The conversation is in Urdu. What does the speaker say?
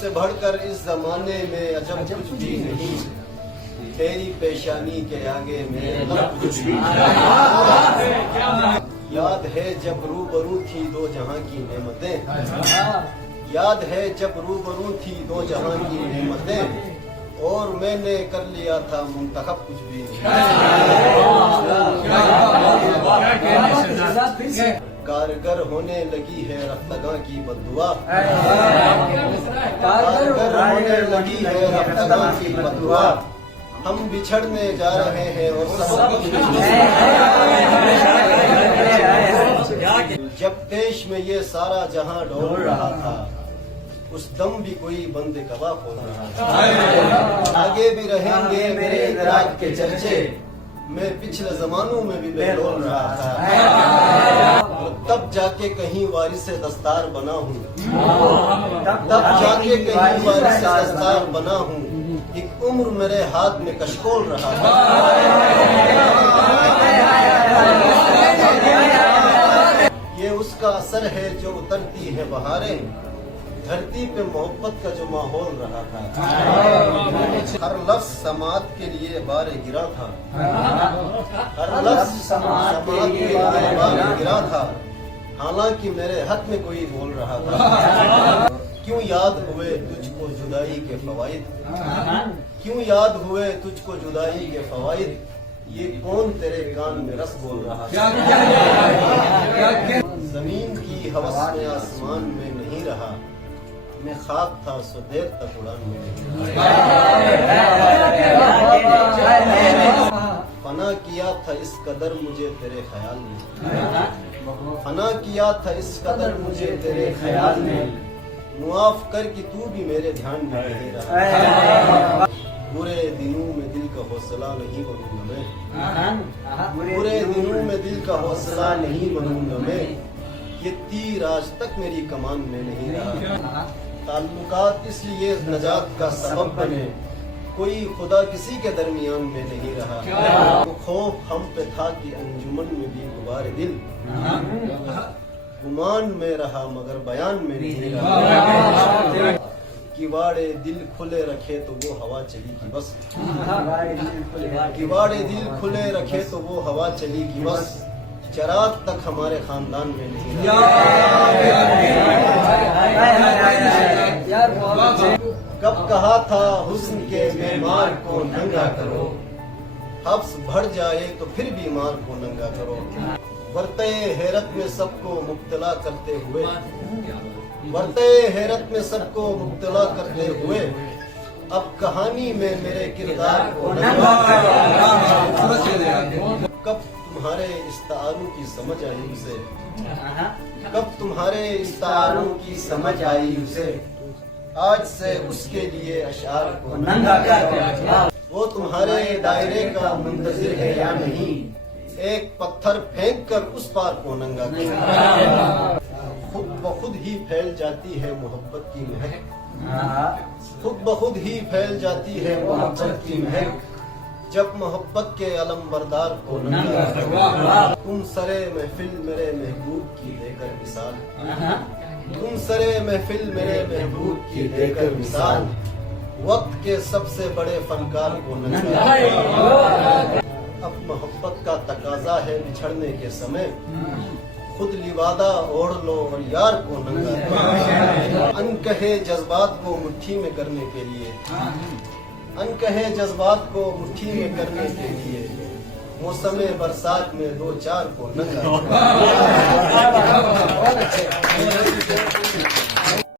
سے بڑھ کر اس زمانے میں عجب کچھ بھی نہیں، تیری پیشانی کے آگے میرے لب کچھ بھی نہیں۔ یاد ہے جب روبرو تھی دو جہاں کی نعمتیں، یاد ہے جب روبرو تھی دو جہاں کی نعمتیں، اور میں نے کر لیا تھا منتخب کچھ بھی نہیں۔ کارگر ہونے لگی ہے رفتگاں کی بددعا، کارگر ہونے لگی ہے رفتگاں کی بددعا، ہم بچھڑنے جا رہے ہیں اور سب کچھ جب پیش میں یہ سارا جہاں ڈول رہا تھا، اس دم بھی کوئی بند کبا کھول رہا تھا۔ آگے بھی رہیں گے میرے ادراک کے چرچے، میں پچھلے زمانوں میں بھی بہلول رہا تھا، تب جا کے کہیں وارث دستار بنا ہوں، تب جا کے کہیں وارث دستار بنا ہوں، ایک عمر میرے ہاتھ میں کشکول رہا تھا۔ یہ اس کا اثر ہے جو اترتی ہے بہاریں، دھرتی پہ محبت کا جو ماحول رہا تھا، ہر لفظ سماعت کے لیے بار گرا تھا، ہر لفظ سماعت کے لیے بار گرا تھا، حالانکہ میرے حق میں کوئی بول رہا تھا۔ کیوں یاد ہوئے تجھ کو جدائی کے فوائد، کیوں یاد ہوئے تجھ کو جدائی کے فوائد، یہ کون تیرے کان میں رس بول رہا تھا۔ زمین کی ہوس میں آسمان میں نہیں رہا، میں خواب تھا سو دیر تک اڑان میں نہیں رہا۔ فنا کیا تھا اس قدر مجھے تیرے خیال میں، فنا کیا تھا اس قدر مجھے تیرے خیال میں، معاف کر کہ تو بھی میرے دھیان میں نہیں رہا۔ برے دنوں میں دل کا حوصلہ نہیں بنوں گا میں، برے دنوں میں دل کا حوصلہ نہیں بنوں گا میں، یہ تیر آج تک میری کمان میں نہیں رہا۔ تعلقات اس لیے نجات کا سبب بنے، کوئی خدا کسی کے درمیان میں نہیں رہا۔ خوف ہم پہ تھا کہ انجمن میں بھی غبار دل، گمان میں رہا مگر بیان میں نہیں رہا۔ کواڑے دل کھلے رکھے تو وہ ہوا چلی کی بس، کواڑے دل کھلے رکھے تو وہ ہوا چلی کی بس، چراغ تک ہمارے خاندان میں نہیں رہا۔ کب کہا تھا حسن کے بیمار کو ننگا کرو، حبس بڑھ جائے تو پھر بیمار کو ننگا کرو، ورتے حیرت میں سب کو مبتلا کرتے ہوئے، ورتے حیرت میں سب کو مبتلا کرتے ہوئے، اب کہانی میں میرے کردار کو ننگا کرو۔ کب تمہارے استعاروں کی سمجھ آئی اسے، کب تمہارے استعاروں کی سمجھ آئی اسے، آج سے اس کے لیے اشعار کو ننگا کرو۔ وہ تمہارے دائرے کا منتظر ہے یا نہیں، ایک پتھر پھینک کر اس پار کو ننگا کرو۔ خود بخود ہی پھیل جاتی ہے محبت کی مہک، خود بخود ہی پھیل جاتی ہے محبت کی مہک، جب محبت کے علم بردار کو ننگا کرو۔ تم سرے محفل میرے محبوب کی دے کر مثال، تم سرے محفل میرے محبوب کی دے کر مثال، وقت کے سب سے بڑے فنکار کو ننگا کرو۔ اب محبت کا تقاضا ہے بچھڑنے کے سمے، خود لبادہ اوڑھ لو اور یار کو ننگا کرو۔ ان کہے جذبات کو مٹھی میں کرنے کے لیے، ان کہے جذبات کو مٹھی میں کرنے کے لیے، موسم برسات میں دو چار کو ننگا کرو۔